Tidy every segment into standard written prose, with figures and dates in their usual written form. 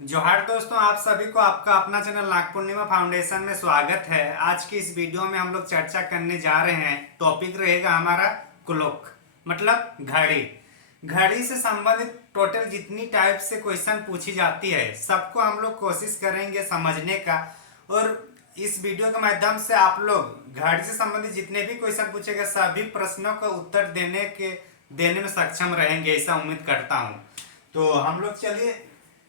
जोहार दोस्तों, आप सभी को आपका अपना चैनल नाग पूर्णिमा फाउंडेशन में स्वागत है। आज की इस वीडियो में हम लोग चर्चा करने जा रहे हैं। टॉपिक रहेगा हमारा क्लॉक, मतलब घड़ी। घड़ी से संबंधित टोटल जितनी टाइप से क्वेश्चन पूछी जाती है सबको हम लोग कोशिश करेंगे समझने का। और इस वीडियो के माध्यम से आप लोग घड़ी से संबंधित जितने भी क्वेश्चन पूछेगा सभी प्रश्नों का उत्तर देने में सक्षम रहेंगे, ऐसा उम्मीद करता हूँ। तो हम लोग चलिए,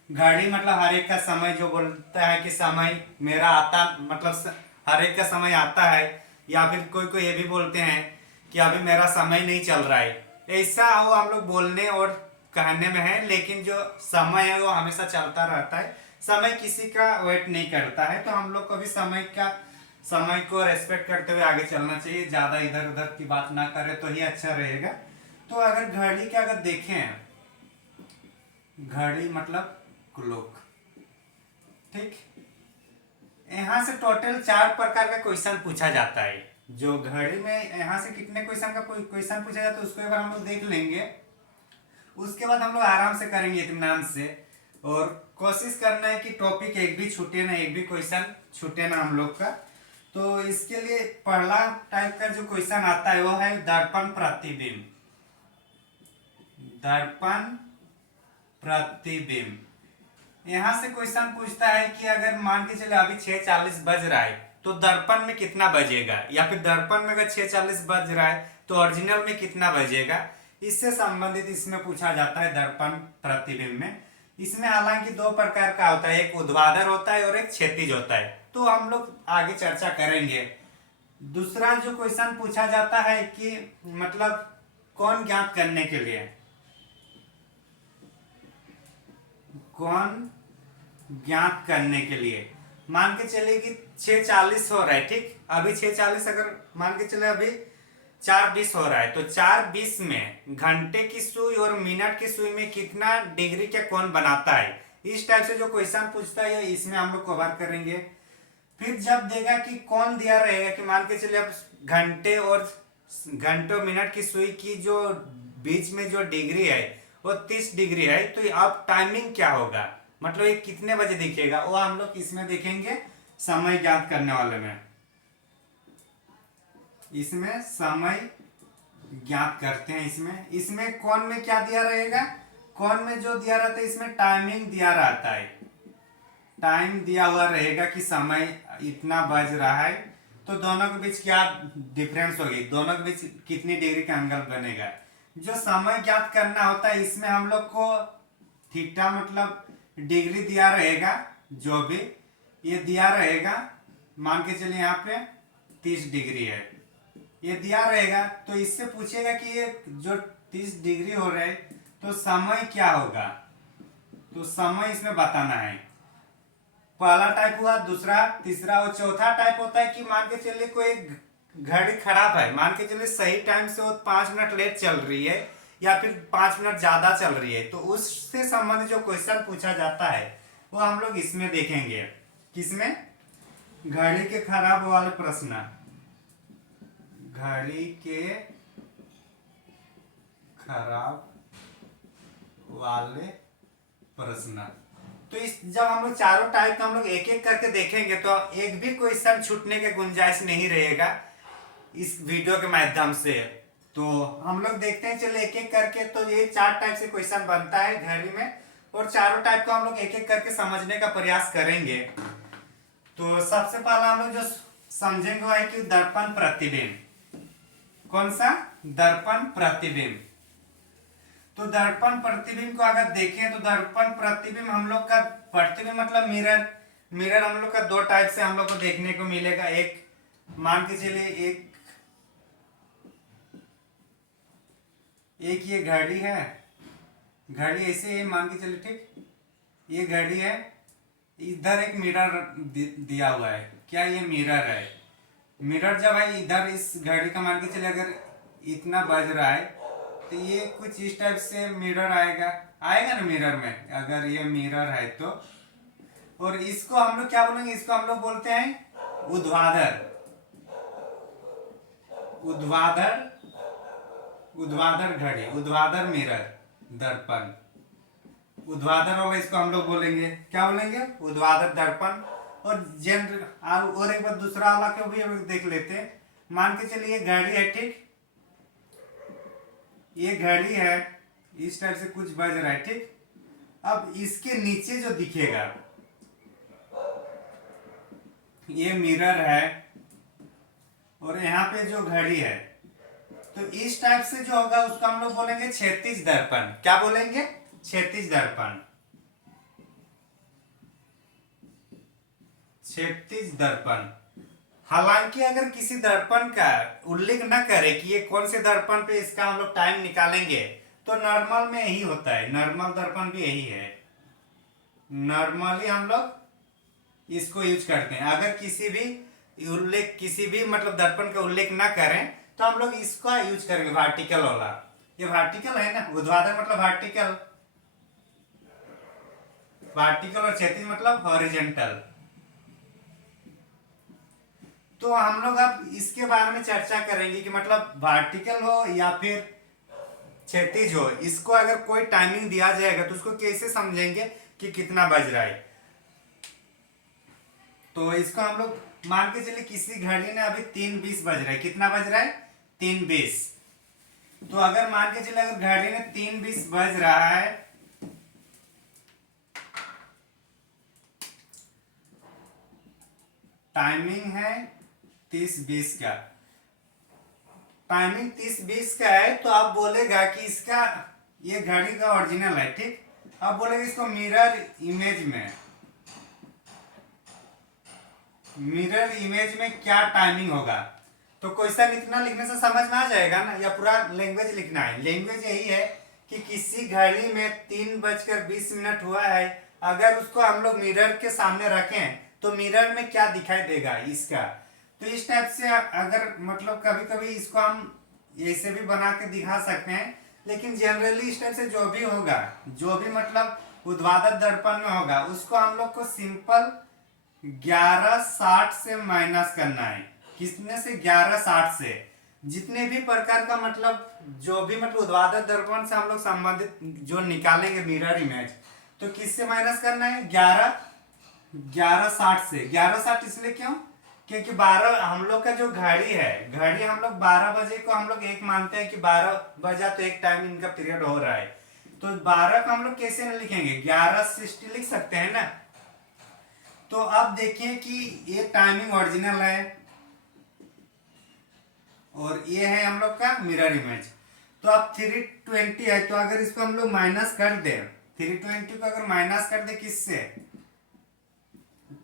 घड़ी मतलब हर एक का समय, जो बोलता है कि समय मेरा आता, मतलब हर एक का समय आता है। या फिर कोई कोई ये भी बोलते हैं कि अभी मेरा समय नहीं चल रहा है। ऐसा हो हम लोग बोलने और कहने में है, लेकिन जो समय है वो हमेशा चलता रहता है। समय किसी का वेट नहीं करता है, तो हम लोग को भी समय को रेस्पेक्ट करते हुए आगे चलना चाहिए। ज़्यादा इधर उधर की बात ना करें तो ही अच्छा रहेगा। तो अगर घड़ी का अगर देखें, घड़ी मतलब क्लॉक, ठीक। यहाँ से टोटल 4 प्रकार का क्वेश्चन पूछा जाता है। जो घड़ी में यहाँ से कितने क्वेश्चन का क्वेश्चन पूछा जाता है उसको एक बार हम लोग देख लेंगे। उसके बाद हम लोग आराम से करेंगे इत्मीनान से। और कोशिश करना है कि टॉपिक एक भी छूटे ना, एक भी क्वेश्चन छूटे ना हम लोग का। तो इसके लिए पहला टाइप का जो क्वेश्चन आता है वो है दर्पण प्रतिबिंब। दर्पण प्रतिबिंब, यहाँ से क्वेश्चन पूछता है कि अगर मान के चले अभी 6:40 बज रहा है तो दर्पण में कितना बजेगा, या फिर दर्पण में अगर 6:40 बज रहा है तो ओरिजिनल में कितना बजेगा। इससे संबंधित इसमें पूछा जाता है दर्पण प्रतिबिंब में। इसमें हालांकि 2 प्रकार का होता है, एक ऊर्ध्वाधर होता है और एक क्षैतिज होता है। तो हम लोग आगे चर्चा करेंगे। दूसरा जो क्वेश्चन पूछा जाता है कि मतलब कौन ज्ञात करने के लिए, कौन ज्ञात करने के लिए। मान के चलिए कि 6:40 हो रहा है, ठीक। अभी 6:40, अगर मान के चले अभी 4:20 हो रहा है, तो 4:20 में घंटे की सुई और मिनट की सुई में कितना डिग्री के कोण बनाता है। इस टाइप से जो क्वेश्चन पूछता है इसमें हम लोग कवर करेंगे। फिर जब देगा कि कौन दिया रहेगा कि मान के चलिए अब घंटे और मिनट की सुई की जो बीच में जो डिग्री है वो 30 डिग्री है, तो अब टाइमिंग क्या होगा, मतलब ये कितने बजे दिखेगा, वो हम लोग इसमें देखेंगे समय ज्ञात करने वाले में। इसमें समय ज्ञात करते हैं। इसमें इसमें कौन में क्या दिया रहेगा, कौन में जो दिया रहता है इसमें टाइमिंग दिया रहता है। टाइम दिया हुआ रहेगा कि समय इतना बज रहा है, तो दोनों के बीच क्या डिफरेंस होगी, दोनों के बीच कितनी डिग्री का एंगल बनेगा। जो समय ज्ञात करना होता है इसमें हम लोग को थीटा मतलब डिग्री दिया रहेगा, जो भी ये दिया रहेगा। मान के चलिए यहाँ पे 30 डिग्री है, ये दिया रहेगा। तो इससे पूछेगा कि ये जो 30 डिग्री हो रहा है तो समय क्या होगा, तो समय इसमें बताना है। पहला टाइप हुआ, दूसरा, तीसरा और चौथा टाइप होता है कि मान के चलिए कोई घड़ी खराब है, मान के चलिए सही टाइम से वो 5 मिनट लेट चल रही है या फिर 5 मिनट ज्यादा चल रही है, तो उससे संबंधित जो क्वेश्चन पूछा जाता है वो हम लोग इसमें देखेंगे। किसमें, घड़ी के खराब वाले प्रश्न, घड़ी के खराब वाले प्रश्न। तो इस जब हम लोग चारों टाइप का हम लोग एक एक करके देखेंगे तो एक भी क्वेश्चन छूटने के गुंजाइश नहीं रहेगा इस वीडियो के माध्यम से। तो हम लोग देखते हैं, चले एक एक करके। तो ये 4 टाइप से क्वेश्चन बनता है घड़ी में, और चारों टाइप को हम लोग एक एक करके समझने का प्रयास करेंगे। तो सबसे पहला हम लोग जो समझेंगे वो है कि दर्पण प्रतिबिंब। कौन सा, दर्पण प्रतिबिंब। तो दर्पण प्रतिबिंब को अगर देखें तो दर्पण प्रतिबिंब हम लोग का, प्रतिबिंब मतलब मिरर। मिरर हम लोग का 2 टाइप से हम लोग को देखने को मिलेगा। एक मान के चलिए एक ये घड़ी है, घड़ी ऐसे ही मान के चलिए, ठीक। ये घड़ी है, इधर एक मिरर दिया हुआ है। क्या ये मिरर है, मिरर जब है इधर इस घड़ी का मान के चलिए अगर इतना बज रहा है तो ये कुछ इस टाइप से मिरर आएगा, आएगा ना मिरर में, अगर ये मिरर है तो। और इसको हम लोग क्या बोलेंगे, इसको हम लोग बोलते हैं ऊर्ध्वाधर। ऊर्ध्वाधर, ऊर्ध्वाधर घड़ी, ऊर्ध्वाधर मिरर, दर्पण। ऊर्ध्वाधर होगा, इसको हम लोग बोलेंगे, क्या बोलेंगे, ऊर्ध्वाधर दर्पण। और और एक बार दूसरा वाला को भी हम देख लेते हैं। मान के चलिए घड़ी है, ठीक, ये घड़ी है, इस टाइप से कुछ बज रहा है, ठीक। अब इसके नीचे जो दिखेगा ये मिरर है, और यहाँ पे जो घड़ी है, तो इस टाइप से जो होगा उसको हम लोग बोलेंगे क्षैतिज दर्पण। क्या बोलेंगे, क्षैतिज दर्पण, क्षैतिज दर्पण। हालांकि अगर किसी दर्पण का उल्लेख न करे कि ये कौन से दर्पण पे इसका हम लोग टाइम निकालेंगे, तो नॉर्मल में यही होता है, नॉर्मल दर्पण भी यही है। नॉर्मली हम लोग इसको यूज करते हैं। अगर किसी भी मतलब दर्पण का उल्लेख ना करें तो हम लोग इसका यूज करेंगे, वर्टिकल वाला। ये वर्टिकल है ना, ऊर्ध्वाधर मतलब वर्टिकल, वर्टिकल और क्षैतिज मतलब हॉरिजॉन्टल। तो हम लोग अब इसके बारे में चर्चा करेंगे कि मतलब वर्टिकल हो या फिर क्षैतिज हो, इसको अगर कोई टाइमिंग दिया जाएगा तो उसको कैसे समझेंगे कि कितना बज रहा है। तो इसको हम लोग मान के चलिए किसी घड़ी ने अभी 3:20 बज रहा है, कितना बज रहा है, 3:20। तो अगर मान के चलिए अगर घड़ी ने 3:20 बज रहा है, टाइमिंग है 30:20 का, टाइमिंग 30:20 का है, तो आप बोलेगा कि इसका ये घड़ी का ओरिजिनल है, ठीक। अब बोलेगा इसको मिरर इमेज में क्या टाइमिंग होगा। तो क्वेश्चन इतना लिखने से समझ में आ जाएगा ना, या पूरा लैंग्वेज लिखना है। लैंग्वेज यही है कि किसी घड़ी में 3:20 हुआ है, अगर उसको हम लोग मिरर के सामने रखें तो मिरर में क्या दिखाई देगा इसका। तो इस टाइप से अगर मतलब कभी कभी इसको हम ऐसे भी बना के दिखा सकते हैं, लेकिन जनरली इस टाइप से जो भी होगा, जो भी मतलब ऊर्ध्वाधर दर्पण में होगा, उसको हम लोग को सिंपल 1160 से माइनस करना है। किसने से, 1160 से। जितने भी प्रकार का मतलब जो भी मतलब ऊर्ध्वाधर दर्पण से हम लोग संबंधित जो निकालेंगे मिरर इमेज, तो किससे माइनस करना है, 1160 से। 1160 इसलिए क्यों, क्योंकि 12 हम लोग का जो घड़ी है, घड़ी हम लोग 12 बजे को हम लोग एक मानते हैं कि 12 बजा तो एक टाइम इनका पीरियड हो रहा है। तो 12 को हम लोग कैसे न लिखेंगे, 1160 लिख सकते हैं ना। तो अब देखिए कि ये टाइमिंग ओरिजिनल है और ये है हम लोग का मिरर इमेज। तो अब 320 है, तो अगर इसको हम लोग माइनस कर दे, 320 को अगर माइनस कर दे किससे,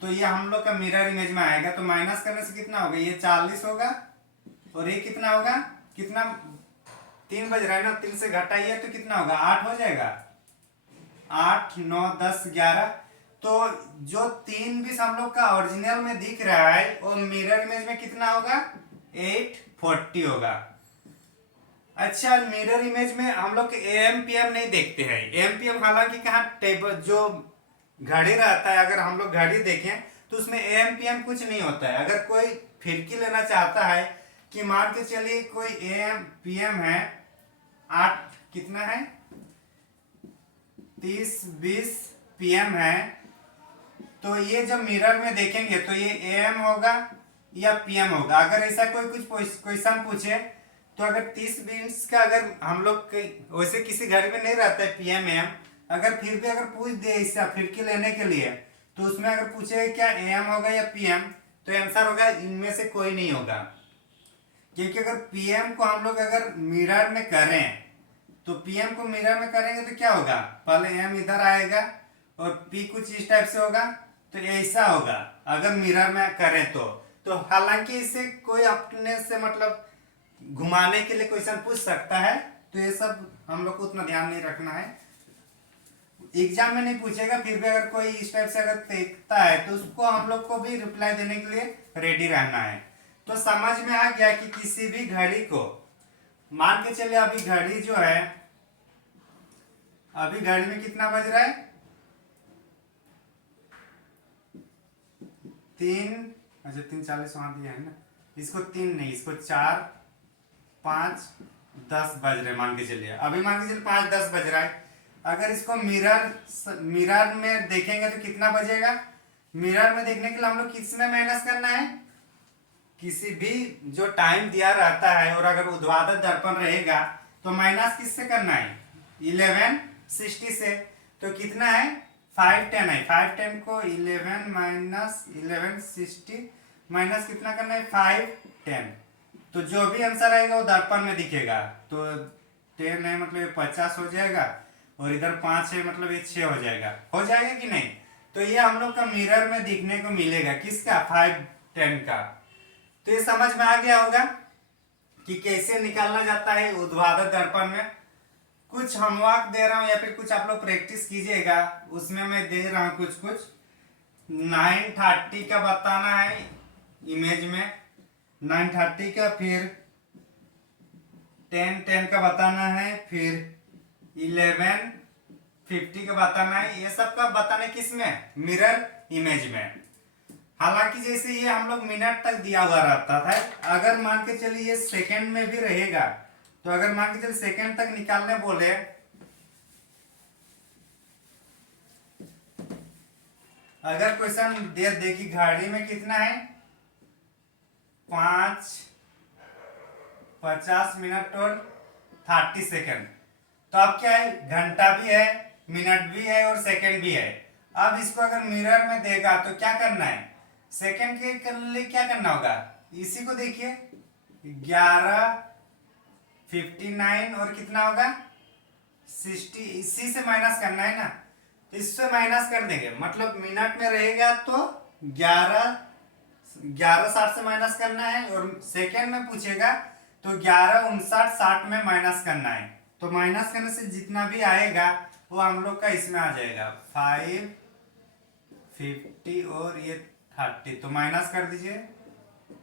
तो ये हम लोग का मिरर इमेज में आएगा। तो माइनस करने से कितना होगा, ये 40 होगा, और ये कितना होगा, कितना 3 बज रहा है ना, 3 से घटाइए तो कितना होगा, 8 हो जाएगा, 8 9 10 11। तो जो 3:20 हम लोग का ओरिजिनल में दिख रहा है वो मिरर इमेज में कितना होगा, 8:40 होगा। अच्छा, मिरर इमेज में हम लोग एएम पीएम नहीं देखते हैं। एएम पीएम हालांकि कहाँ टेबल जो घड़ी रहता है, अगर हम लोग घड़ी देखें तो उसमें एएम पीएम कुछ नहीं होता है। अगर कोई फिरकी लेना चाहता है कि मान के चलिए कोई एएम पीएम है, 8 कितना है, 30:20 पीएम है, तो ये जब मिरर में देखेंगे तो ये एएम होगा या पीएम होगा। अगर ऐसा कोई कुछ क्वेश्चन पूछे तो अगर 30:20 का अगर हम लोग वैसे किसी घर में नहीं रहता है पीएम एम, अगर फिर भी अगर पूछ दे इससे फिरकी लेने के लिए, तो उसमें अगर पूछे क्या एएम होगा या पीएम, तो आंसर होगा इनमें से कोई नहीं होगा। क्योंकि अगर पीएम को हम लोग अगर मिरर में करें, तो पीएम को मिरर में करेंगे तो क्या होगा, पहले एम इधर आएगा और पी कुछ इस टाइप से होगा, तो ऐसा होगा अगर मिरर में करें तो हालांकि इसे कोई अपने से मतलब घुमाने के लिए क्वेश्चन पूछ सकता है, तो ये सब हम लोग को उतना ध्यान नहीं रखना है, एग्जाम में नहीं पूछेगा। फिर भी अगर कोई इस टाइप से अगर देखता है तो उसको हम लोग को भी रिप्लाई देने के लिए रेडी रहना है। तो समझ में आ गया कि किसी भी घड़ी को मान के चलिए अभी घड़ी जो है, अभी घड़ी में कितना बज रहा है, 3, अच्छा 3:40 वहां दिया है ना, इसको 3 नहीं, इसको 4 5 10 बज रहे मान के चलिए, अभी मान के चलिए 5:10 बज रहा है। अगर इसको मिरर में देखेंगे तो कितना बजेगा। मिरर में देखने के लिए हम लोग किस में माइनस करना है, किसी भी जो टाइम दिया रहता है और अगर ऊर्ध्वाधर दर्पण रहेगा तो माइनस किससे करना है, 1160 से। तो कितना है 510 है, 510 को 11 माइनस 1160 माइनस कितना करना है 510। तो जो भी आंसर आएगा वो दर्पण में दिखेगा। तो 10 है मतलब ये 50 हो जाएगा और इधर 5 है मतलब ये 6 हो जाएगा कि नहीं। तो ये हम लोग का मिरर में दिखने को मिलेगा, किसका 510 का। तो ये समझ में आ गया होगा कि कैसे निकालना जाता है ऊर्ध्वाधर दर्पण में। कुछ होमवर्क दे रहा हूं या फिर कुछ आप लोग प्रैक्टिस कीजिएगा, उसमें मैं दे रहा हूं कुछ 930 का बताना है इमेज में, 930 का, फिर 1010 का बताना है, फिर 1150 का बताना है। ये सब का बताना है किस में, मिरर इमेज में। हालांकि जैसे ये हम लोग मिनट तक दिया हुआ रहता था, अगर मान के चलिए ये सेकंड में भी रहेगा, तो अगर मान के चलिए सेकंड तक निकालने बोले, अगर क्वेश्चन दे दे कि घड़ी में कितना है 5:50 और 30 सेकंड, तो अब क्या है, घंटा भी है, मिनट भी है और सेकंड भी है। अब इसको अगर मिरर में देगा तो क्या करना है, सेकंड के लिए क्या करना होगा, इसी को देखिए 11:59 और कितना होगा 60, इसी से माइनस करना है ना, तो इससे माइनस कर देंगे। मतलब मिनट में रहेगा तो 11:60 से माइनस करना है, और सेकंड में पूछेगा तो 11:59 में माइनस करना है। तो माइनस करने से जितना भी आएगा वो हम लोग का इसमें आ जाएगा 550 और ये 30, तो माइनस कर दीजिए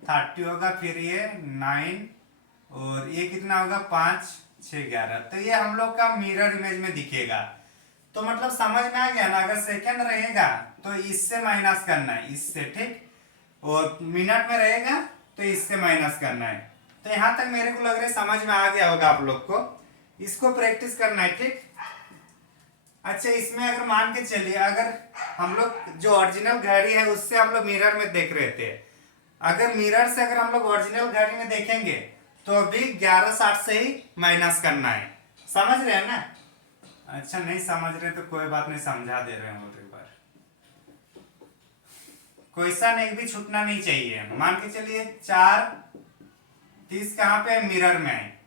30 होगा, फिर ये 9 और ये कितना होगा 5 6 11। तो ये हम लोग का मिरर इमेज में दिखेगा। तो मतलब समझ में आ गया ना, अगर सेकंड रहेगा तो इससे माइनस करना है, इससे, ठीक, और मिनट में रहेगा तो इससे माइनस करना है। तो यहां तक मेरे को लग रहा है समझ में आ गया होगा आप लोग को, इसको प्रैक्टिस करना है, ठीक। अच्छा, इसमें अगर मान के चलिए अगर हम लोग जो ओरिजिनल घड़ी है उससे हम लोग मिरर में देख रहे थे, अगर मिरर से अगर हम लोग ओरिजिनल घड़ी में देखेंगे तो अभी 11:60 से ही माइनस करना है। समझ रहे हैं ना। अच्छा, नहीं समझ रहे तो कोई बात नहीं, समझा दे रहे हैं और एक बार। क्वेश्चन एक भी छूटना नहीं चाहिए। मान के चलिए 4:30 कहाँ पे है, मिरर में है,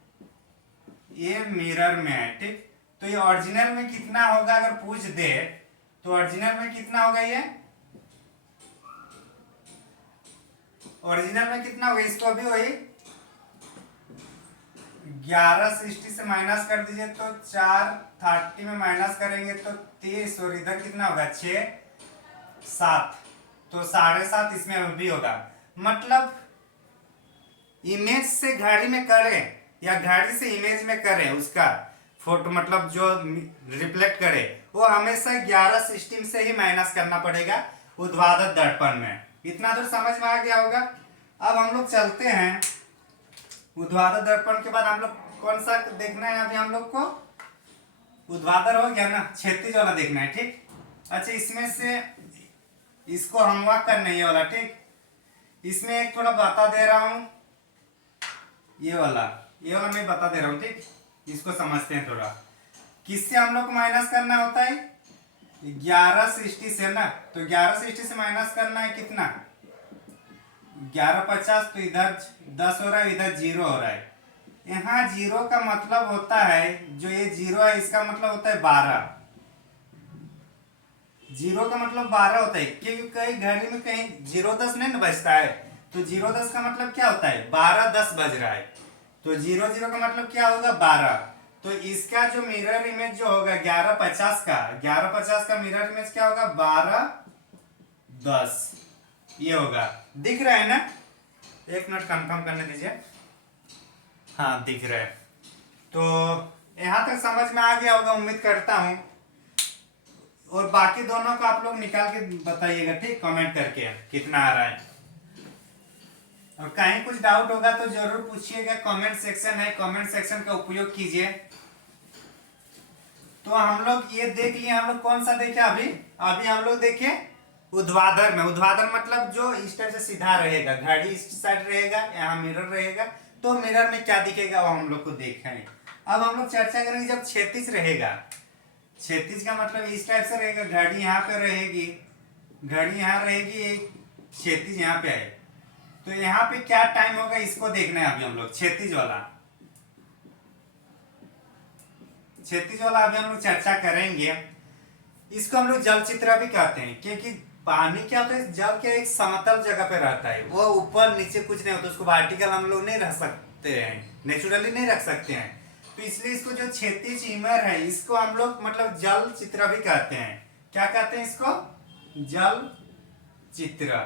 ये मिरर में है, ठीक। तो ये ओरिजिनल में कितना होगा अगर पूछ दे, तो ओरिजिनल में कितना होगा, ये ओरिजिनल में कितना होगा, इसको भी वही 1160 से माइनस कर दीजिए, तो 430 में माइनस करेंगे तो 30, और इधर कितना होगा 6 7, तो 7.5 इसमें भी होगा। मतलब इमेज से घड़ी में करें या घड़ी से इमेज में करें, उसका फोटो मतलब जो रिफ्लेक्ट करे वो हमेशा 11:60 से ही माइनस करना पड़ेगा ऊर्ध्वाधर दर्पण में। इतना दूर समझ में आ गया होगा। अब हम लोग चलते हैं ऊर्ध्वाधर दर्पण के बाद हम लोग कौन सा देखना है, अभी हम लोग को ऊर्ध्वाधर हो गया ना, क्षैतिज वाला देखना है, ठीक। अच्छा, इसमें से इसको होमवर्क करना है ये वाला, ठीक। इसमें एक थोड़ा बता दे रहा हूं, ये वाला मैं बता दे रहा हूं, ठीक। इसको समझते हैं थोड़ा, किससे हम लोग को माइनस करना होता है 1160 से ना, तो 1160 से माइनस करना है कितना 1150, तो इधर 10 हो रहा है, इधर 0 हो रहा है। यहाँ 0 का मतलब होता है, जो ये 0 है इसका मतलब होता है 12, 0 का मतलब 12 होता है, क्योंकि कई घड़ी में कहीं 0:10 नहीं ना बजता है, तो 0:10 का मतलब क्या होता है 12:10 बज रहा है, तो 0:0 का मतलब क्या होगा 12। तो इसका जो मिरर इमेज जो होगा 11:50 का मिरर इमेज क्या होगा 12:10, ये होगा। दिख रहा है ना, एक मिनट कंफर्म करने दीजिए, हाँ दिख रहा है। तो यहां तक समझ में आ गया होगा उम्मीद करता हूं, और बाकी दोनों को आप लोग निकाल के बताइएगा, ठीक, कमेंट करके कितना आ रहा है। और कहीं कुछ डाउट होगा तो जरूर पूछिएगा, कमेंट सेक्शन है, कमेंट सेक्शन का उपयोग कीजिए। तो हम लोग ये देख लिए, हम लोग कौन सा देखे अभी? अभी हम लोग देखे ऊर्ध्वाधर में। ऊर्ध्वाधर मतलब जो इस टाइप से सीधा रहेगा, घड़ी इस साइड रहेगा, यहाँ मिरर रहेगा, तो मिरर में क्या दिखेगा वो हम लोग को देखा है। अब हम लोग चर्चा करेंगे जब क्षैतिज रहेगा। क्षैतिज का मतलब इस टाइप से रहेगा, घड़ी यहाँ पे रहेगी, घड़ी यहाँ रहेगी, एक क्षैतिज यहाँ पे है, तो यहाँ पे क्या टाइम होगा इसको देखना है अभी हम लोग। क्षैतिज वाला, क्षैतिज वाला अभी हम लोग चर्चा करेंगे। इसको हम लोग जल चित्र भी कहते हैं, क्योंकि पानी क्या होता है, जल क्या एक समतल जगह पे रहता है, वो ऊपर नीचे कुछ नहीं होता, उसको वर्टिकल हम लोग नहीं रख सकते हैं, नेचुरली नहीं रख सकते हैं। तो इसलिए इसको जो क्षैतिज इमर है इसको हम लोग मतलब जल चित्र भी कहते हैं। क्या कहते हैं इसको? जल चित्र।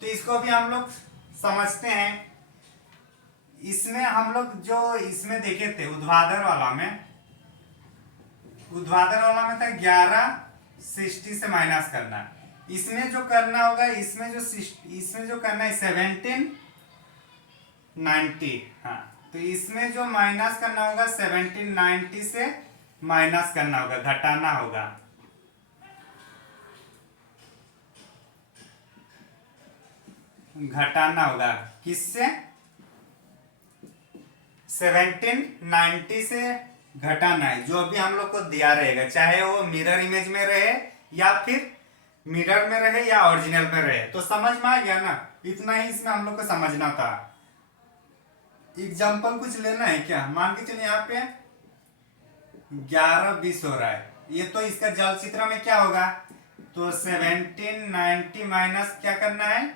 तो इसको भी हम लोग समझते हैं। इसमें हम लोग जो इसमें देखे थे ऊर्ध्वाधर वाला में, ऊर्ध्वाधर वाला में था 1160 से माइनस करना। इसमें जो करना होगा, इसमें जो करना है 1790। हाँ, तो इसमें जो माइनस करना होगा 1790 से माइनस करना होगा, घटाना होगा। घटाना होगा किससे? 1790 से घटाना है, जो अभी हम लोग को दिया रहेगा, चाहे वो मिरर इमेज में रहे या फिर मिरर में रहे या ओरिजिनल में रहे। तो समझ में आ गया ना? इतना ही इसमें हम लोग को समझना था। एग्जाम्पल कुछ लेना है क्या? मान के चलिए यहाँ पे 1120 हो रहा है, ये तो इसका जल चित्र में क्या होगा? तो 1790 माइनस क्या करना है?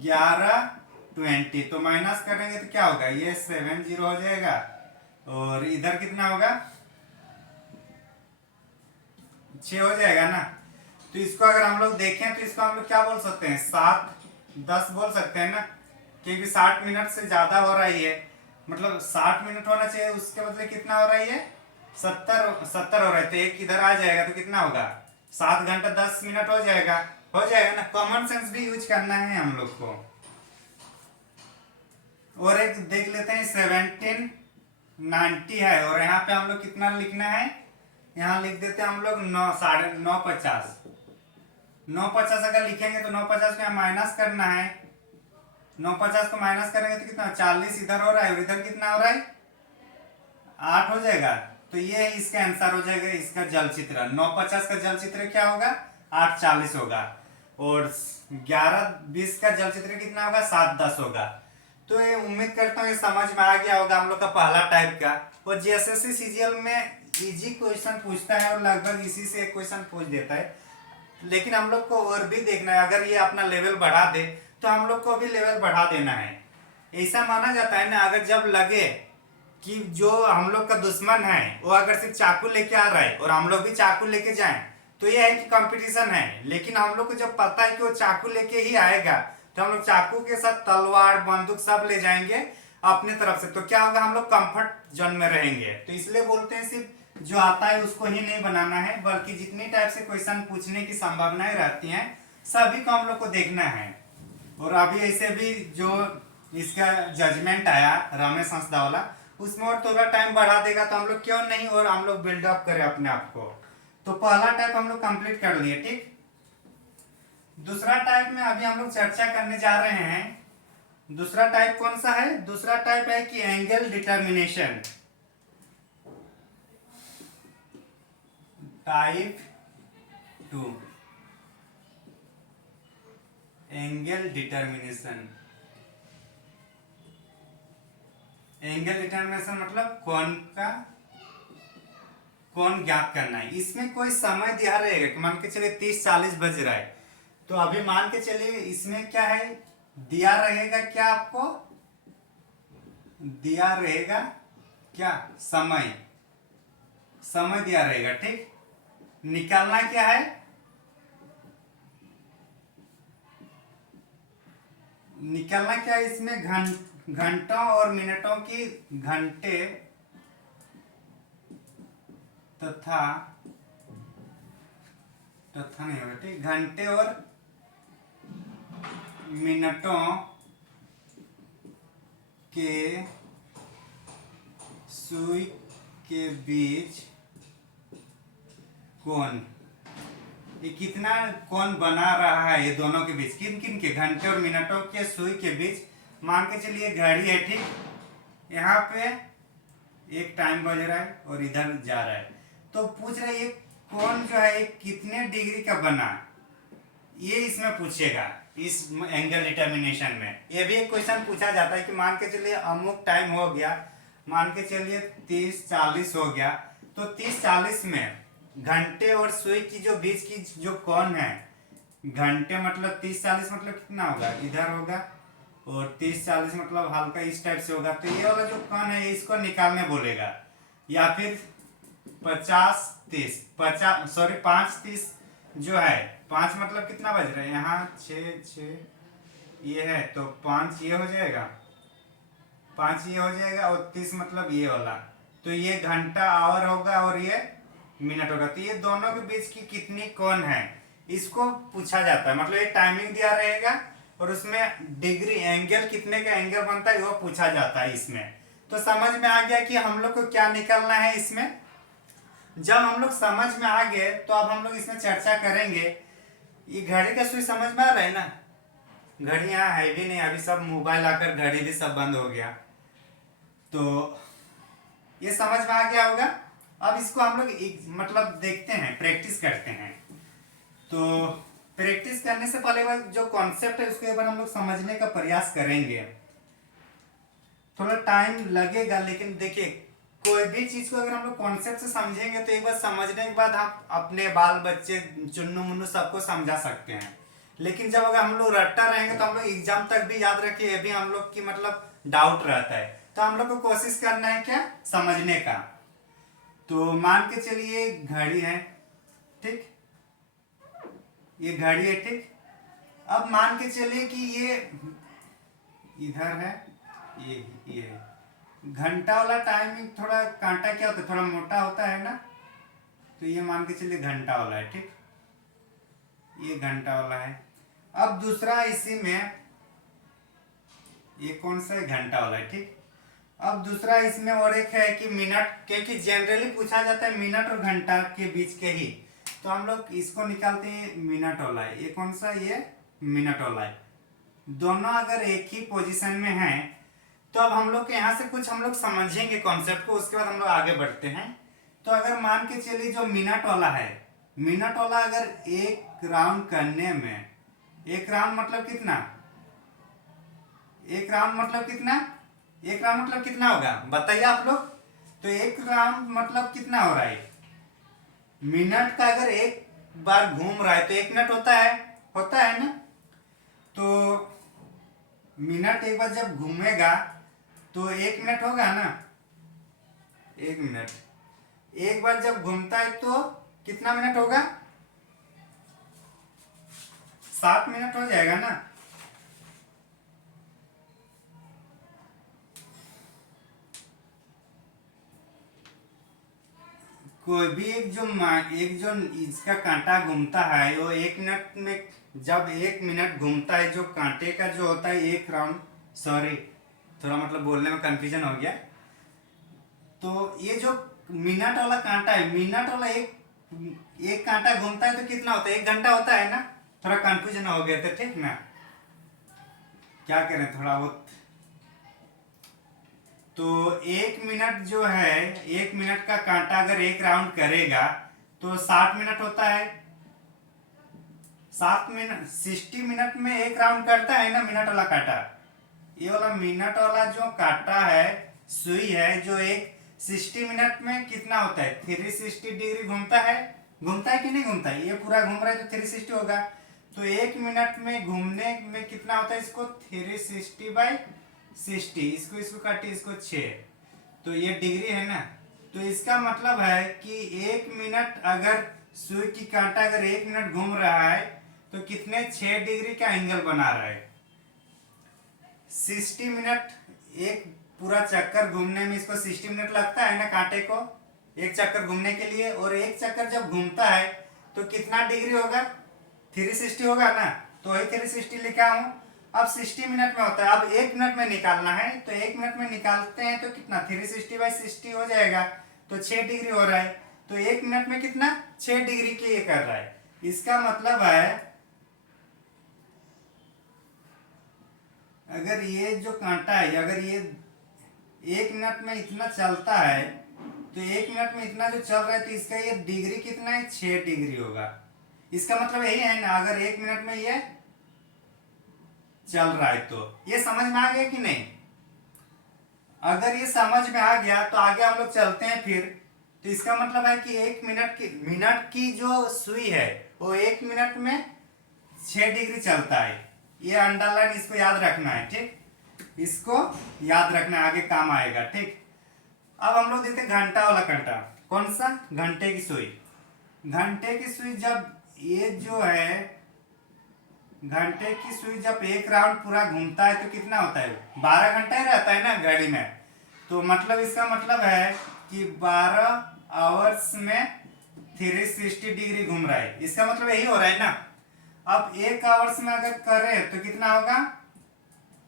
1120, तो माइनस करेंगे तो क्या होगा? ये 70 हो जाएगा, और इधर कितना होगा? 6 हो जाएगा ना। तो इसको अगर हम लोग देखें तो इसको हम लोग क्या बोल सकते हैं? 710 बोल सकते हैं ना, क्योंकि 60 मिनट से ज्यादा हो रही है, मतलब 60 मिनट होना चाहिए, उसके बदले कितना हो रही है? 70 हो रहा है, तो एक इधर आ जाएगा तो कितना होगा? 7 घंटा 10 मिनट हो जाएगा। हो जाएगा ना? कॉमन सेंस भी यूज करना है हम लोग को। और एक देख लेते हैं, 1790 है, और यहाँ पे हम लोग कितना लिखना है? यहाँ लिख देते हैं हम लोग 950। 950 अगर लिखेंगे तो 950 को यहाँ माइनस करना है। 950 को माइनस करेंगे तो कितना? 40 इधर हो रहा है, और इधर कितना हो रहा है? 8 हो जाएगा। तो ये इसका आंसर हो जाएगा, इसका जल चित्र। 950 का जल चित्र क्या होगा? 840 होगा, और 1120 का जल चित्र कितना होगा? 710 होगा। तो ये उम्मीद करता हूँ ये समझ में आ गया होगा हम लोग का पहला टाइप का। और जेएसएससी सीजीएल में इजी क्वेश्चन पूछता है, और लगभग इसी से एक क्वेश्चन पूछ देता है, लेकिन हम लोग को और भी देखना है। अगर ये अपना लेवल बढ़ा दे तो हम लोग को भी लेवल बढ़ा देना है। ऐसा माना जाता है ना, अगर जब लगे कि जो हम लोग का दुश्मन है वो अगर सिर्फ चाकू लेके आ रहा है और हम लोग भी चाकू लेके जाएं, तो ये है कि कंपटीशन है। लेकिन हम लोग को जब पता है कि वो चाकू लेके ही आएगा, तो हम लोग चाकू के साथ तलवार बंदूक सब ले जाएंगे अपने तरफ से। तो क्या होगा? हम लोग कंफर्ट जोन में रहेंगे। तो इसलिए बोलते हैं सिर्फ जो आता है उसको ही नहीं बनाना है, बल्कि जितनी टाइप से क्वेश्चन पूछने की संभावनाएं रहती हैं सभी को हम लोग को देखना है। और अभी ऐसे भी जो इसका जजमेंट आया रमेश हंसदा वाला, उसमें और थोड़ा टाइम बढ़ा देगा तो हम लोग क्यों नहीं, और हम लोग बिल्डअप करें अपने आप को। तो पहला टाइप हम लोग कंप्लीट कर लिए, ठीक। दूसरा टाइप में अभी हम लोग चर्चा करने जा रहे हैं। दूसरा टाइप कौन सा है? दूसरा टाइप है कि angle determination. Type 2, angle determination. Angle determination मतलब कोण ज्ञात करना है। इसमें कोई समय दिया रहेगा कि मान के चलिए 30-40 बज रहा है, तो अभी मान के चलिए इसमें क्या है दिया रहेगा? क्या आपको दिया रहेगा? क्या समय दिया रहेगा, ठीक। निकालना क्या है? निकालना क्या है इसमें? घंटों और मिनटों की, घंटे तथा नहीं होगा, ठीक। घंटे और मिनटों के सुई के बीच कोण, ये कितना कोण बना रहा है ये दोनों के बीच, किन किन के, घंटे और मिनटों के सुई के बीच। मान के चलिए घड़ी है, ठीक, यहाँ पे एक टाइम बज रहा है और इधर जा रहा है, तो पूछ रहा है ये कोण जो है कितने डिग्री का बना, ये इसमें पूछेगा इस एंगल डिटर्मिनेशन में। ये भी एक क्वेश्चन पूछा जाता है कि मान के चलिए अमुक टाइम हो गया, मान के चलिए 30-40 हो गया, तो 30-40 में घंटे और सुई की जो बीच की जो कोण है, घंटे मतलब 30-40 मतलब कितना होगा, इधर होगा, और 30-40 मतलब हल्का इस टाइप से होगा, तो ये वाला जो कोण है इसको निकालने बोलेगा। या फिर 50-30, 50 सॉरी 5-30 जो है, 5 मतलब कितना बज रहा है, यहाँ 6 ये है, तो 5 ये हो जाएगा, 5 ये हो जाएगा, और 30 मतलब ये वाला, तो ये घंटा आवर होगा और ये मिनट होगा। तो ये दोनों के बीच की कितनी कोण है इसको पूछा जाता है, मतलब ये टाइमिंग दिया रहेगा और उसमें डिग्री एंगल कितने का एंगल बनता है वो पूछा जाता है इसमें। तो समझ में आ गया कि हम लोग को क्या निकालना है इसमें। जब हम लोग समझ में आ गए तो अब हम लोग इसमें चर्चा करेंगे। ये घड़ी का सुई समझ में आ रहा है ना, घड़ी यहाँ है भी नहीं, अभी सब मोबाइल आकर घड़ी भी सब बंद हो गया, तो ये समझ में आ गया होगा। अब इसको हम लोग मतलब देखते हैं, प्रैक्टिस करते हैं। तो प्रैक्टिस करने से पहले जो कॉन्सेप्ट है उसको एक बार हम लोग समझने का प्रयास करेंगे। थोड़ा टाइम लगेगा, लेकिन देखिए कोई भी चीज को अगर हम लोग कॉन्सेप्ट से समझेंगे तो एक बार समझने के बाद हम अपने बाल बच्चे चुन्नू मुन्नू सबको समझा सकते हैं। लेकिन जब अगर हम लोग रट्टा रहेंगे तो हम लोग एग्जाम तक भी याद रखिए, ये भी हम लोग की मतलब डाउट रहता है, तो हम लोग को कोशिश करना है क्या, समझने का। तो मान के चलिए घड़ी है, ठीक, ये घड़ी है, ठीक। अब मान के चलिए कि ये इधर है, ये घंटा वाला टाइमिंग थोड़ा कांटा क्या होता है, थोड़ा मोटा होता है ना, तो ये मान के चलिए घंटा वाला है, ठीक, ये घंटा वाला है। अब दूसरा इसी में ये कौन सा है, घंटा वाला है, ठीक। अब दूसरा इसमें और एक है कि मिनट, क्योंकि जनरली पूछा जाता है मिनट और घंटा के बीच के ही, तो हम लोग इसको निकालते हैं, मिनट वाला है, ये कौन सा, ये मिनट वाला है। दोनों अगर एक ही पोजीशन में हैं तो अब हम लोग के यहाँ से कुछ हम लोग समझेंगे कॉन्सेप्ट को, उसके बाद हम लोग आगे बढ़ते हैं। तो अगर मान के चलिए जो मिनट वाला है, मिनट वाला अगर एक राउंड करने में, एक राउंड मतलब कितना, एक राउंड मतलब कितना, एक राउंड मतलब कितना होगा बताइए आप लोग। तो एक राउंड मतलब कितना हो रहा है, मिनट का अगर एक बार घूम रहा है तो 1 मिनट होता है ना। तो मिनट एक बार जब घूमेगा तो 1 मिनट होगा ना, 1 मिनट एक बार जब घूमता है तो कितना मिनट होगा, 7 मिनट हो जाएगा ना। कोई भी एक जो इसका कांटा घूमता है वो 1 मिनट में, जब 1 मिनट घूमता है, जो कांटे का जो होता है एक राउंड, सॉरी थोड़ा मतलब बोलने में कंफ्यूजन हो गया। तो ये जो मिनट वाला कांटा है, मिनट वाला एक कांटा घूमता है तो कितना होता है, 1 घंटा होता है ना। थोड़ा कंफ्यूजन हो गया था, ठीक ना, क्या करें थोड़ा बहुत। तो 1 मिनट जो है, 1 मिनट का कांटा अगर एक राउंड करेगा तो 60 मिनट होता है। 7 मिनट 60 मिनट में एक राउंड करता है ना मिनट वाला कांटा। ये वाला मिनट वाला जो कांटा है, सुई है, जो एक 60 मिनट में कितना होता है, 360 डिग्री घूमता है कि नहीं घूमता है, ये पूरा घूम रहा है तो 360 होगा। तो 1 मिनट में घूमने में कितना होता है, इसको 360/60, इसको काटिए, इसको 6, तो ये डिग्री है ना। तो इसका मतलब है कि 1 मिनट अगर सुई की कांटा अगर 1 मिनट घूम रहा है तो कितने 6 डिग्री का एंगल बना रहा है। 60 मिनट एक पूरा चक्कर घूमने में इसको 60 मिनट लगता है ना कांटे को, एक चक्कर घूमने के लिए। और एक चक्कर जब घूमता है तो कितना डिग्री होगा, 360 होगा ना, तो वही 360 लिखा हूं। अब 60 मिनट में होता है, अब 1 मिनट में निकालना है, तो 1 मिनट में निकालते हैं तो कितना 360/60 हो जाएगा, तो 6 डिग्री हो रहा है। तो 1 मिनट में कितना 6 डिग्री के ये कर रहा है। इसका मतलब है अगर ये जो कांटा है अगर ये 1 मिनट में इतना चलता है तो 1 मिनट में इतना जो चल रहा है तो इसका ये डिग्री कितना है 6 डिग्री होगा। इसका मतलब यही है ना, अगर 1 मिनट में ये चल रहा है तो ये समझ में आ गया कि नहीं। अगर ये समझ में आ गया तो आगे हम लोग चलते हैं फिर। तो इसका मतलब है कि 1 मिनट की जो सुई है वो 1 मिनट में 6 डिग्री चलता है। ये अंडरलाइन इसको याद रखना है, ठीक, इसको याद रखना आगे काम आएगा, ठीक। अब हम लोग देखते घंटा वाला कांटा। कौन सा? घंटे की सुई। घंटे की सुई जब ये जो है घंटे की सुई जब एक राउंड पूरा घूमता है तो कितना होता है 12 घंटा ही रहता है ना घड़ी में। तो मतलब इसका मतलब है कि 12 आवर्स में 360 डिग्री घूम रहा है। इसका मतलब यही हो रहा है ना। अब 1 आवर्स में अगर करें तो कितना होगा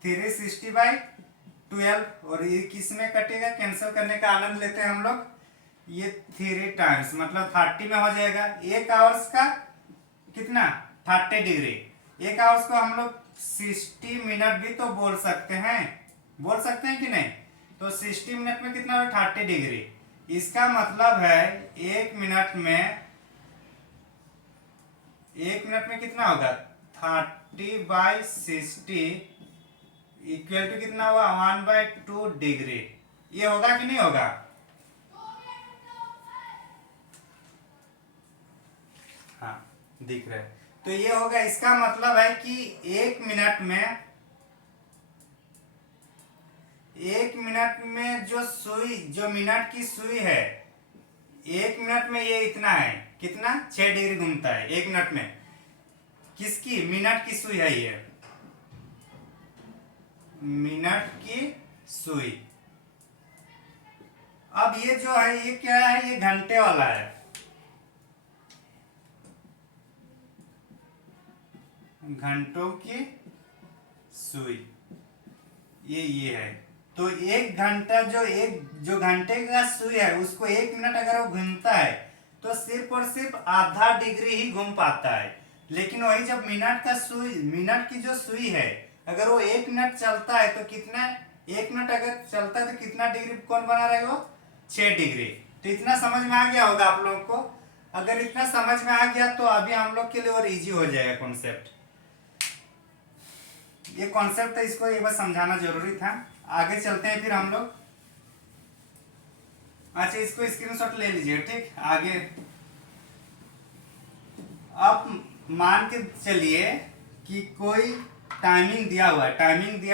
360/12 और ये किस में कटेगा, कैंसिल करने का आनंद लेते हैं हम लोग। ये 3 टाइम्स मतलब 30 में हो जाएगा। 1 आवर्स का कितना 30 डिग्री। 1 आवर्स को हम लोग 60 मिनट भी तो बोल सकते हैं कि नहीं। तो 60 मिनट में कितना होगा 30 डिग्री। इसका मतलब है 1 मिनट में कितना होगा 30/60 इक्वल टू कितना हुआ 1/2 डिग्री। ये होगा कि नहीं होगा? हाँ दिख रहा है। तो ये होगा। इसका मतलब है कि 1 मिनट में जो मिनट की सुई है 1 मिनट में ये इतना है कितना 6 डिग्री घूमता है 1 मिनट में। किसकी? मिनट की सुई है ये, मिनट की सुई। अब ये जो है ये क्या है, ये घंटे वाला है। घंटों की सुई ये है। तो 1 घंटा जो घंटे का सुई है उसको 1 मिनट अगर वो घूमता है तो सिर्फ और सिर्फ आधा डिग्री ही घूम पाता है। लेकिन वही जब मिनट की जो सुई है अगर वो 1 मिनट चलता है तो कितना 1 मिनट अगर चलता है तो कितना डिग्री कौन बना रहेगा 6 डिग्री। तो इतना समझ में आ गया होगा आप लोगों को। अगर इतना समझ में आ गया तो अभी हम लोग के लिए और इजी हो जाएगा कॉन्सेप्ट। ये कॉन्सेप्ट है, इसको एक बार समझाना जरूरी था। आगे चलते हैं फिर हम लोग। अच्छा इसको स्क्रीनशॉट ले लीजिए, ठीक। आगे आप मान के चलिए कि कोई टाइमिंग दिया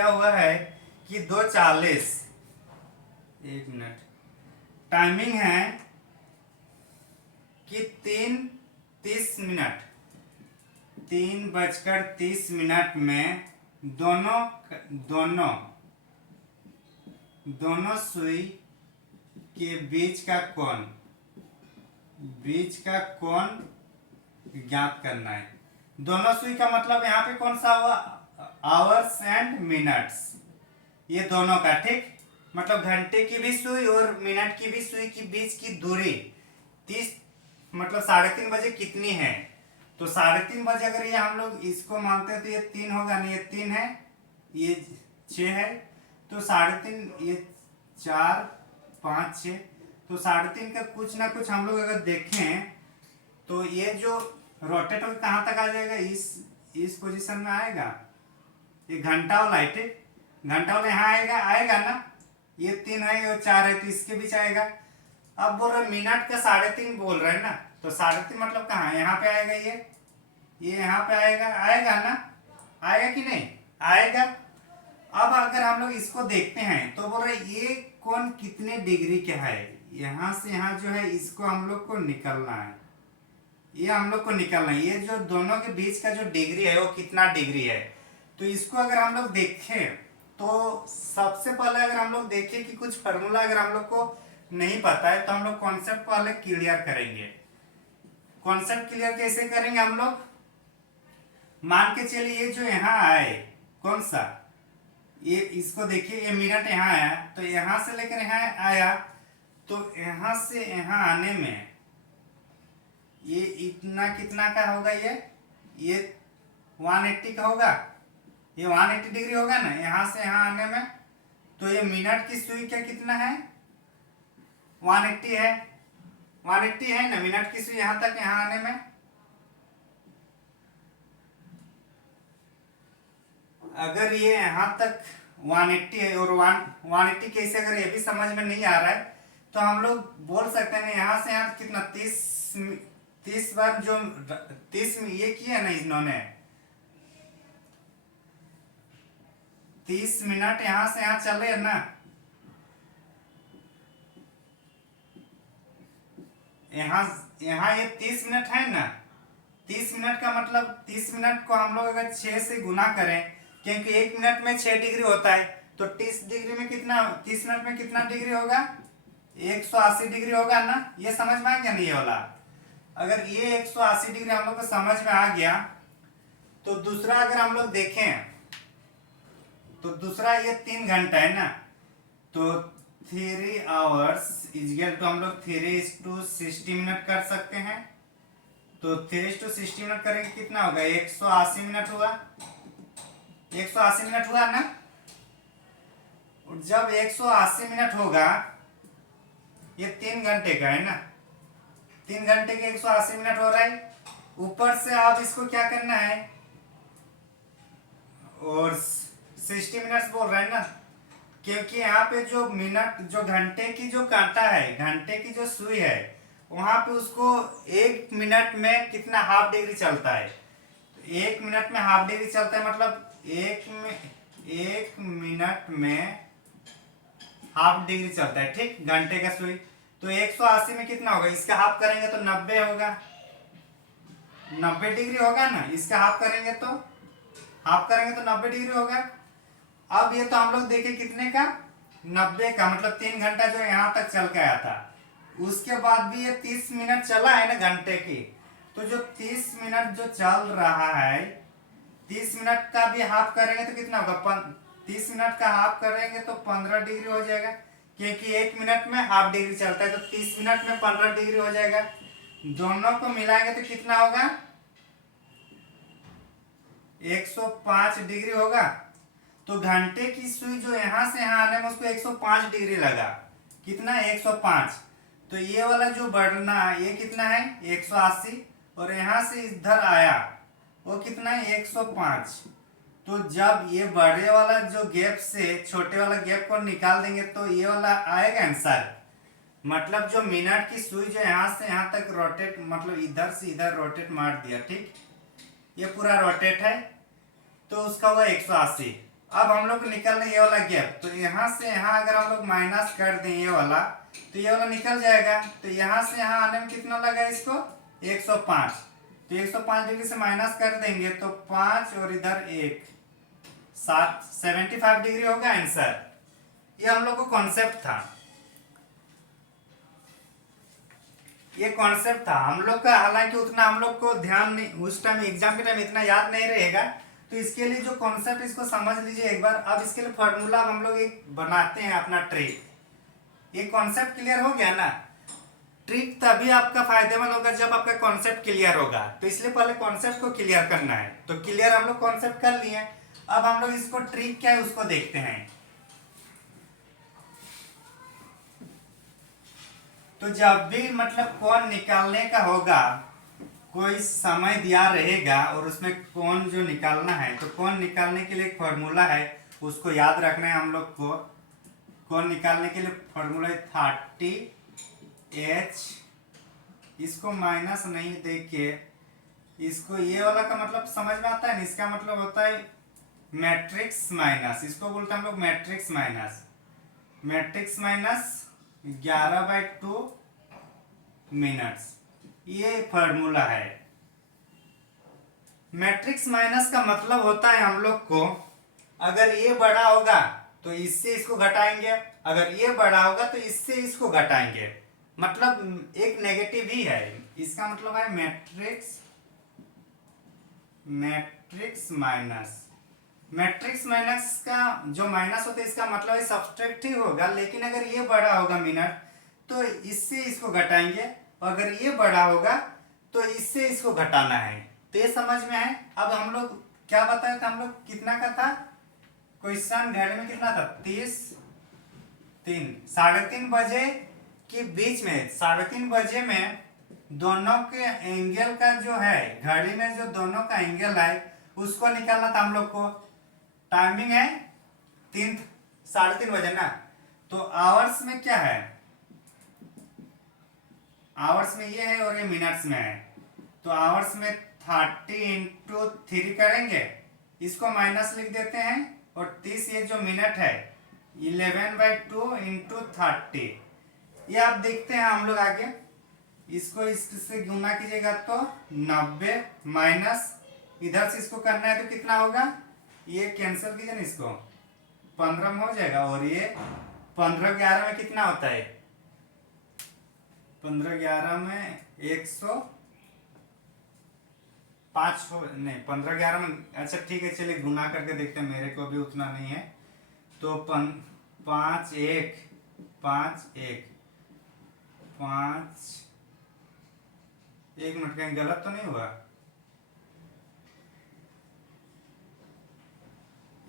हुआ है कि 2:40। 1 मिनट टाइमिंग है कि 3:30 3:30 में दोनों सुई के बीच का कोण ज्ञात करना है। दोनों सुई का मतलब यहाँ पे कौन सा हुआ आवर्स एंड मिनट्स, ये दोनों का, ठीक। मतलब घंटे की भी सुई और मिनट की भी सुई के बीच की दूरी 30 मतलब 3:30 बजे कितनी है। तो 3:30 बजे अगर ये हम लोग इसको मानते हैं तो ये 3 होगा नहीं, ये 3 है, ये 6 है। तो 3:30 ये 4 5 6 तो 3:30 का कुछ ना कुछ हम लोग अगर देखें तो ये जो रोटेट होकर कहाँ तक आ जाएगा इस पोजीशन में आएगा। ये घंटा वाला है, ठीक। घंटा वाला यहाँ आएगा ना। ये 3 है और 4 है तो इसके बीच आएगा। अब बोल रहे मिनट का 3:30 बोल रहे हैं ना, तो 3:30 मतलब कहाँ है, यहाँ पे आएगा। ये यहाँ पे आएगा ना, आएगा कि नहीं आएगा। अब अगर हम लोग इसको देखते हैं तो बोल रहे ये कोण कितने डिग्री का है। यहाँ से यहाँ जो है इसको हम लोग को निकलना है, ये जो दोनों के बीच का जो डिग्री है वो कितना डिग्री है। तो इसको अगर हम लोग देखें तो सबसे पहले अगर हम लोग देखें कि कुछ फॉर्मूला अगर हम लोग को नहीं पता है तो हम लोग कॉन्सेप्ट पहले क्लियर करेंगे। कॉन्सेप्ट क्लियर कैसे करेंगे हम लोग, मान के चलिए ये जो यहाँ आए कौन सा, ये इसको देखिए ये मिनट यहाँ आया तो यहाँ से लेकर यहाँ आया तो यहाँ से यहाँ आने में ये इतना कितना का होगा, ये 180 का होगा, ये 180 डिग्री होगा ना यहाँ से यहाँ आने में। तो ये मिनट की सुई का कितना है, 180 है, 180 है ना मिनट की सुई यहाँ तक यहाँ आने में। अगर ये यहाँ तक 180 है और 180 कैसे, अगर ये भी समझ में नहीं आ रहा है तो हम लोग बोल सकते हैं यहाँ से यहाँ कितना 30 बार जो 30 में ये किया ना इन्होंने 30 मिनट यहाँ से यहाँ चले ना, यहाँ यहाँ ये 30 मिनट है ना, 30 मिनट का मतलब 30 मिनट को हम लोग अगर 6 से गुना करें, क्योंकि 1 मिनट में 6 डिग्री होता है, तो 30 डिग्री में कितना, 30 मिनट में कितना डिग्री होगा, 180 डिग्री होगा ना। ये समझ में आ गया नहीं ये वाला। अगर ये 180 डिग्री हम लोग को समझ में आ गया तो दूसरा अगर हम लोग देखें तो दूसरा ये 3 घंटा है ना, तो 3 आवर्स इजगल तो हम लोग 3:60 मिनट कर सकते हैं। तो 3:60 मिनट करेंगे कितना होगा, 180 मिनट हुआ, 180 मिनट हुआ ना। और जब 180 मिनट होगा, ये 3 घंटे का है ना, 3 घंटे के 180 मिनट हो रहा है। ऊपर से आप इसको क्या करना है, और 60 मिनट्स बोल रहे हैं ना, क्योंकि यहाँ पे जो मिनट जो घंटे की जो कांटा है, घंटे की जो सुई है, वहां पे उसको 1 मिनट में कितना हाफ डिग्री चलता है, तो 1 मिनट में हाफ डिग्री चलता है, मतलब 1 मिनट में हाफ डिग्री चलता है, ठीक, घंटे का सुई। तो 180 में कितना होगा, इसका हाफ करेंगे तो 90 होगा, 90 डिग्री होगा ना, इसका हाफ करेंगे तो 90 डिग्री होगा। अब ये तो हम लोग देखे कितने का, 90 का, मतलब 3 घंटा जो यहाँ तक चल के आया था। उसके बाद भी ये 30 मिनट चला है ना घंटे की, तो जो 30 मिनट जो चल रहा है, 30 मिनट का भी हाफ करेंगे तो कितना होगा, 30 मिनट का हाफ करेंगे तो 15 डिग्री हो जाएगा, क्योंकि 1 मिनट में हाफ डिग्री चलता है, तो 30 मिनट में 15 डिग्री हो जाएगा। दोनों को मिलाएंगे तो कितना होगा, 105 डिग्री होगा। तो घंटे की सुई जो यहाँ से यहाँ आने में उसको 105 डिग्री लगा, कितना है, 105। तो ये वाला जो बढ़ना ये कितना है, 180, और यहाँ से इधर आया वो कितना है, 105। तो जब ये बड़े वाला जो गैप से छोटे वाला गैप को निकाल देंगे तो ये वाला आएगा आंसर। मतलब जो मिनट की सुई जो यहाँ से यहाँ तक रोटेट, मतलब इधर से इधर रोटेट मार दिया, ठीक, ये पूरा रोटेट है, तो उसका हुआ 180। अब हम लोग निकलने ये वाला गैप, तो यहाँ से यहाँ अगर हम लोग माइनस कर दें ये वाला, तो ये वाला निकल जाएगा। तो यहाँ से यहाँ आने में कितना लगा इसको, 105। तो 105 डिग्री से माइनस कर देंगे तो 5 और इधर 1, 75 डिग्री होगा आंसर। ये हम लोग को कॉन्सेप्ट था, ये कॉन्सेप्ट था हम लोग का। हालांकि उतना हम लोग को ध्यान नहीं, उस टाइम एग्जाम के टाइम इतना याद नहीं रहेगा, तो इसके लिए जो कॉन्सेप्ट इसको समझ लीजिए एक बार। अब इसके लिए फॉर्मूला हम लोग एक बनाते हैं अपना ट्रिक। ये कॉन्सेप्ट क्लियर हो गया ना, ट्रिक तभी आपका फायदेमंद होगा जब आपका कॉन्सेप्ट क्लियर होगा। तो इसलिए पहले कॉन्सेप्ट को क्लियर करना है, तो क्लियर हम लोग कॉन्सेप्ट कर लिए। अब हम लोग इसको ट्रिक क्या है उसको देखते हैं। तो जब भी मतलब कोण निकालने का होगा, कोई समय दिया रहेगा और उसमें कोण जो निकालना है, तो कोण निकालने के लिए एक फॉर्मूला है, उसको याद रखना है हम लोग को। कोण निकालने के लिए फॉर्मूला है 30H, इसको माइनस नहीं देके इसको, ये वाला का मतलब समझ में आता है ना, इसका मतलब होता है मैट्रिक्स माइनस, इसको बोलते हैं हम लोग matrix minus. Matrix minus 11/2 minutes, ये फॉर्मूला है। मैट्रिक्स माइनस का मतलब होता है हम लोग को, अगर ये बड़ा होगा तो इससे इसको घटाएंगे, अगर ये बड़ा होगा तो इससे इसको घटाएंगे, मतलब एक नेगेटिव ही है। इसका मतलब है मैट्रिक्स माइनस। मैट्रिक्स माइनस का जो माइनस होता है इसका मतलब है सब्ट्रैक्टिव होगा, लेकिन अगर ये बड़ा होगा मिनट तो इससे इसको घटाएंगे, और अगर ये बड़ा होगा तो इससे इसको घटाना है। तो ये समझ में आए। अब हम लोग क्या बताया था, हम लोग कितना का था क्वेश्चन, घड़ी में कितना था 30 3 3:30 बजे के बीच में, 3:30 बजे में दोनों के एंगल का जो है, घड़ी में जो दोनों का एंगल है उसको निकालना था हम लोग को। टाइमिंग है 3:30 बजे ना, तो आवर्स में क्या है, आवर्स में ये है और ये मिनट्स में है। तो आवर्स में 30 × 3 करेंगे, इसको माइनस लिख देते हैं, और 30 ये जो मिनट है 11/2 × 30। ये आप देखते हैं हम लोग आगे, इसको इससे गुना कीजिएगा तो 90 माइनस इधर से इसको करना है तो कितना होगा, ये कैंसिल कीजिए ना, इसको 15 में हो जाएगा, और ये 15 × 11 में कितना होता है, 15 × 11 में 105 हो, नहीं 15 × 11 में, अच्छा ठीक है चलिए गुना करके देखते हैं, मेरे को भी उतना नहीं है। तो 5 1 5 1 5, 1 मिनट, कहीं गलत तो नहीं हुआ,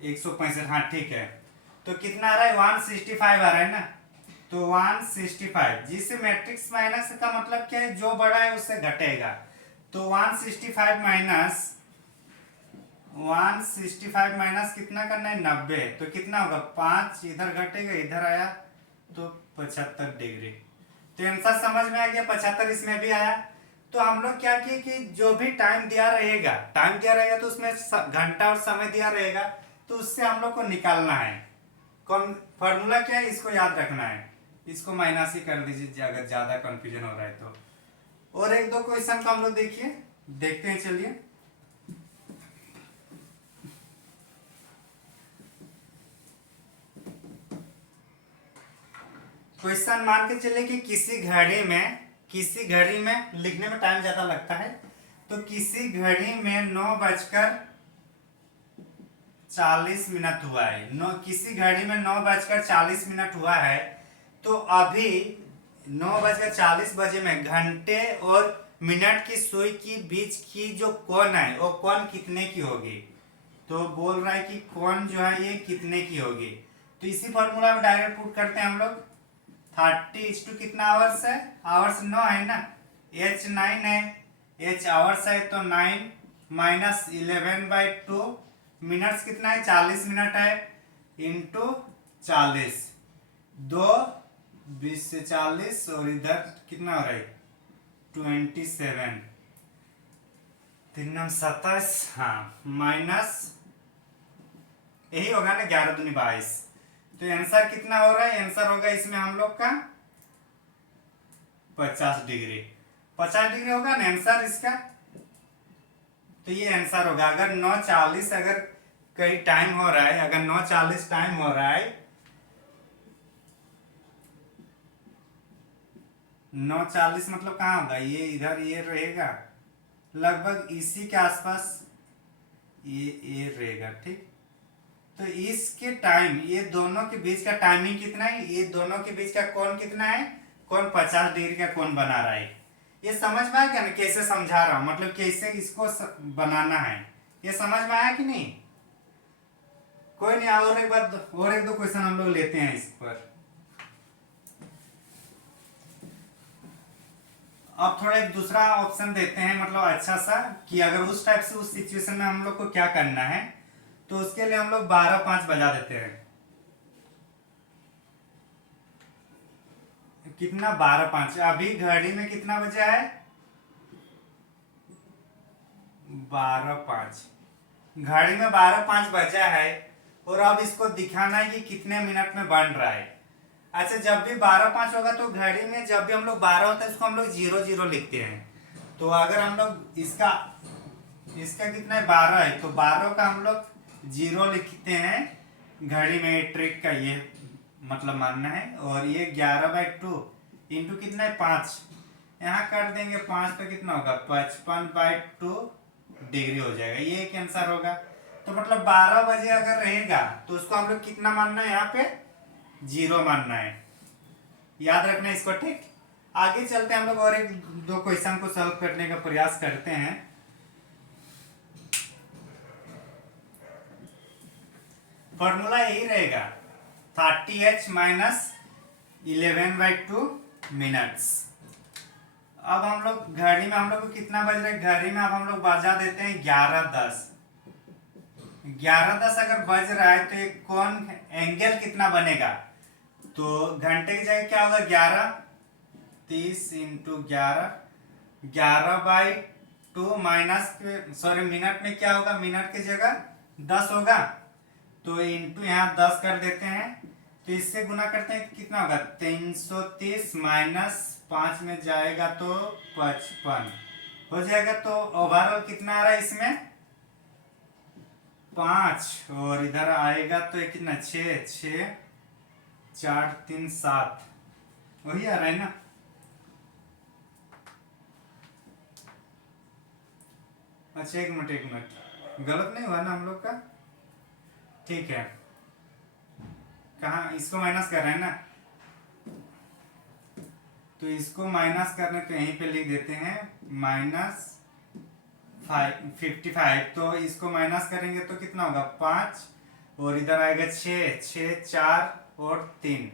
165, हाँ ठीक है। तो कितना आ रहा है 165 आ रहा है ना, तो 165, जिससे मैट्रिक्स माइनस का मतलब क्या है, जो बड़ा है उससे घटेगा। तो 165 माइनस कितना करना है 90, तो कितना होगा 5 इधर घटेगा, इधर आया तो 75 डिग्री। तो आंसर समझ में आ गया, 75 इसमें भी आया। तो हम लोग क्या किए कि जो भी टाइम दिया रहेगा, तो उसमें घंटा और समय दिया रहेगा, तो उससे हम लोग को निकालना है। कौन फॉर्मूला क्या है, इसको याद रखना है, इसको माइनस ही कर दीजिए अगर ज्यादा कंफ्यूजन हो रहा है तो। और एक दो क्वेश्चन को हम लोग देखते हैं, चलिए। क्वेश्चन मान के चले कि किसी घड़ी में लिखने में टाइम ज्यादा लगता है, तो किसी घड़ी में 9:40 हुआ है, किसी घड़ी में 9:40 हुआ है, तो अभी 9:40 बजे में घंटे और मिनट की सुई की बीच की जो कोण है वो कोण कितने की होगी। तो बोल रहा है कि कोण जो है ये कितने की होगी। तो इसी फॉर्मूला में डायरेक्ट पुट करते हैं हम लोग। 30 कितना आवर्स है, आवर्स 9 है ना, H 9 है, H आवर्स है तो 9 माइनस 11/2, मिनट्स कितना है 40 मिनट है, इंटू 40, 2 20 से 40, और इधर कितना हो रहा है 27, 3 27, हाँ माइनस यही होगा ना 11 दूनी 22। तो आंसर कितना हो रहा है, आंसर होगा इसमें हम लोग का 50 डिग्री। 50 डिग्री होगा ना आंसर इसका। तो ये आंसर होगा, अगर 9:40 अगर कहीं टाइम हो रहा है, अगर 9:40 टाइम हो रहा है, 9:40 मतलब कहाँ होगा, ये इधर ये रहेगा लगभग इसी के आसपास, ये रहेगा ठीक। तो इसके टाइम, ये दोनों के बीच का टाइमिंग कितना है, ये दोनों के बीच का कोण कितना है, कोण 50 डिग्री का कोण बना रहा है। ये समझ में आया क्या ना, कैसे समझा रहा हूं, मतलब कैसे इसको बनाना है, ये समझ में आया कि नहीं। कोई नहीं, और एक बार और एक दो क्वेश्चन हम लोग लेते हैं इस पर। अब थोड़ा एक दूसरा ऑप्शन देते हैं, मतलब अच्छा सा, कि अगर उस टाइप से उस सिचुएशन में हम लोग को क्या करना है, तो उसके लिए हम लोग 12:05 बजा देते हैं। कितना 12:05, अभी घड़ी में कितना बजा है 12:05, घड़ी में 12:05 बजा है, और अब इसको दिखाना है कि कितने मिनट में बन रहा है। अच्छा, जब भी 12:05 होगा तो घड़ी में जब भी हम लोग 12 होता है उसको हम लोग 00 लिखते हैं। तो अगर हम लोग इसका कितना है 12 है, तो 12 का हम लोग 0 लिखते हैं घड़ी में, ट्रिक का ये मतलब मानना है। और ये 11/2 इंटू कितना है 5, यहाँ कर देंगे 5 तो कितना होगा 55/2 डिग्री हो जाएगा, ये एक आंसर होगा। तो मतलब 12 बजे अगर रहेगा तो उसको हम लोग कितना मानना है, यहाँ पे 0 मानना है, याद रखना है इसको ठीक। आगे चलते हैं हम लोग और एक दो क्वेश्चन को सॉल्व करने का प्रयास करते हैं। फॉर्मूला यही रहेगा 30h माइनस 11/2 मिनट्स। अब हम लोग घड़ी में हम लोग को कितना बज रहा है, घड़ी में अब हम लोग बजा देते हैं 11:10। 11:10 अगर बज रहा है तो एक कौन एंगल कितना बनेगा, तो घंटे की जगह क्या होगा 11, 30 इंटू 11, 11/2 माइनस सॉरी मिनट में क्या होगा, मिनट की जगह 10 होगा, तो इंटू यहाँ 10 कर देते हैं, तो इससे गुना करते हैं कितना होगा 330 माइनस 5 में जाएगा तो 55 हो जाएगा। तो ओवरऑल कितना आ रहा है इसमें 5, और इधर आएगा तो ये कितना 6, 4, 3, 7 वही आ रहा है ना। अच्छा एक मिनट गलत नहीं हुआ ना हम लोग का, ठीक है। कहाँ इसको माइनस कर रहे हैं ना, तो इसको माइनस करने तो यहीं पे लिख देते हैं -55। तो इसको माइनस करेंगे तो कितना होगा 5, और इधर आएगा 6, 4 और 3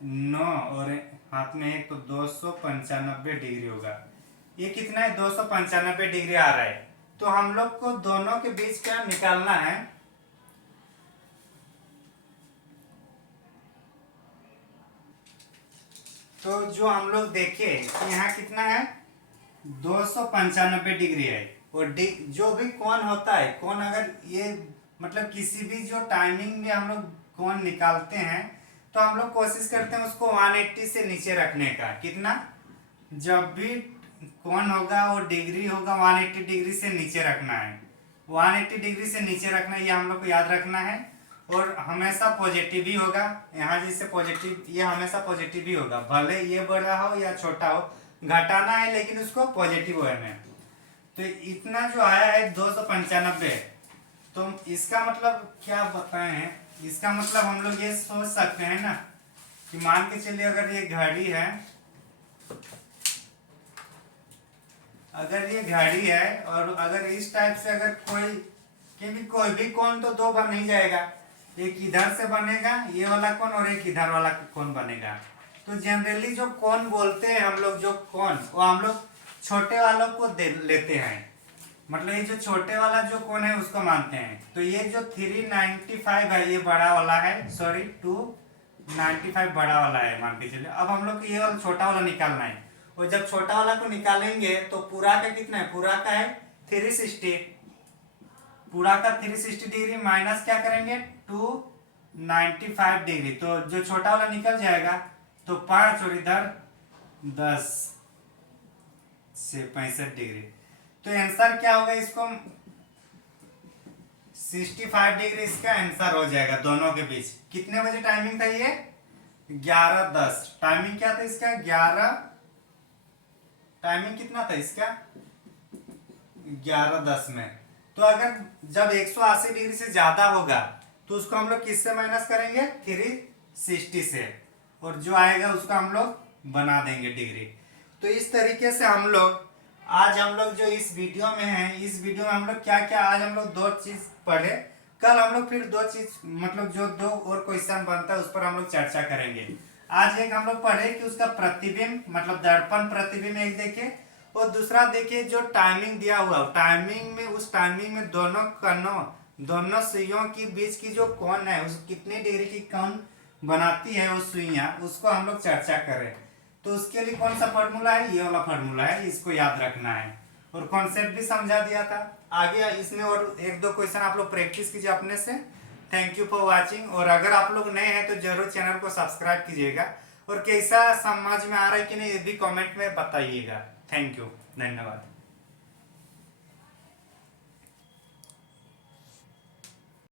9, और हाथ में एक तो 295 डिग्री होगा। ये कितना है 295 डिग्री आ रहा है। तो हम लोग को दोनों के बीच क्या निकालना है, तो जो हम लोग देखे कि यहाँ कितना है 295 डिग्री है, और जो भी कोण होता है, कोण अगर ये मतलब किसी भी जो टाइमिंग में हम लोग कोण निकालते हैं तो हम लोग कोशिश करते हैं उसको 180 से नीचे रखने का। कितना, जब भी कोण होगा वो डिग्री होगा 180 डिग्री से नीचे रखना है, 180 डिग्री से नीचे रखना है, ये हम लोग को याद रखना है। और हमेशा पॉजिटिव ही होगा, यहाँ जैसे पॉजिटिव, ये हमेशा पॉजिटिव ही होगा, भले ये बड़ा हो या छोटा हो, घटाना है लेकिन उसको पॉजिटिव है में। तो इतना जो आया है 295, तो इसका मतलब क्या बताए हैं, इसका मतलब हम लोग ये सोच सकते हैं ना कि मान के चलिए अगर ये घड़ी है, अगर ये घड़ी है और अगर इस टाइप से अगर क्योंकि कोई भी कोण तो दो बन नहीं जाएगा, एक इधर से बनेगा ये वाला कोण और एक इधर वाला कोण बनेगा। तो जनरली जो कोण बोलते हैं हम लोग, जो कोण वो हम लोग छोटे वालों को लेते हैं, मतलब ये जो छोटे वाला जो कोण है उसको मानते हैं। तो ये जो 395 है ये बड़ा वाला है, सॉरी 295 बड़ा वाला है मान के चलिए। अब हम लोग को ये वाला छोटा वाला निकालना है, और जब छोटा वाला को निकालेंगे तो पूरा का कितना है, पूरा का है 360, पूरा का 360 डिग्री माइनस क्या करेंगे 295 डिग्री, तो जो छोटा वाला निकल जाएगा तो 5 और इधर 10 से 65 डिग्री। तो आंसर क्या होगा, इसको 65 डिग्री इसका आंसर हो जाएगा। दोनों के बीच कितने बजे टाइमिंग था, ये 11:10 टाइमिंग क्या था इसका, 11 टाइमिंग कितना था इसका 11:10 में। तो अगर जब 180 डिग्री से ज्यादा होगा तो उसको हम लोग किससे माइनस करेंगे 360 से, और जो आएगा उसको हम लोग बना देंगे डिग्री। तो इस तरीके से हम लोग आज हम लोग जो इस वीडियो में है, इस वीडियो में हम लोग क्या क्या आज हम लोग दो चीज पढ़े, कल हम लोग फिर दो चीज मतलब जो दो और क्वेश्चन बनता है उस पर हम लोग चर्चा करेंगे। आज एक हम लोग पढ़े कि उसका प्रतिबिंब मतलब दर्पण प्रतिबिंब एक देखे, और दूसरा देखिए जो टाइमिंग दिया हुआ टाइमिंग में, उस टाइमिंग में दोनों सुइयों के बीच की जो कोण है उस कितनी डिग्री की कोण बनाती है वो सुइयां, उसको हम लोग चर्चा करें। तो उसके लिए कौन सा फॉर्मूला है, ये वाला फॉर्मूला है, इसको याद रखना है। और कॉन्सेप्ट भी समझा दिया था। आगे इसमें और एक दो क्वेश्चन आप लोग प्रैक्टिस कीजिए अपने से। Thank you for watching. और अगर आप लोग नए हैं तो जरूर चैनल को सब्सक्राइब कीजिएगा, और कैसा समझ में आ रहा है कि नहीं ये भी कमेंट में बताइएगा। थैंक यू, धन्यवाद।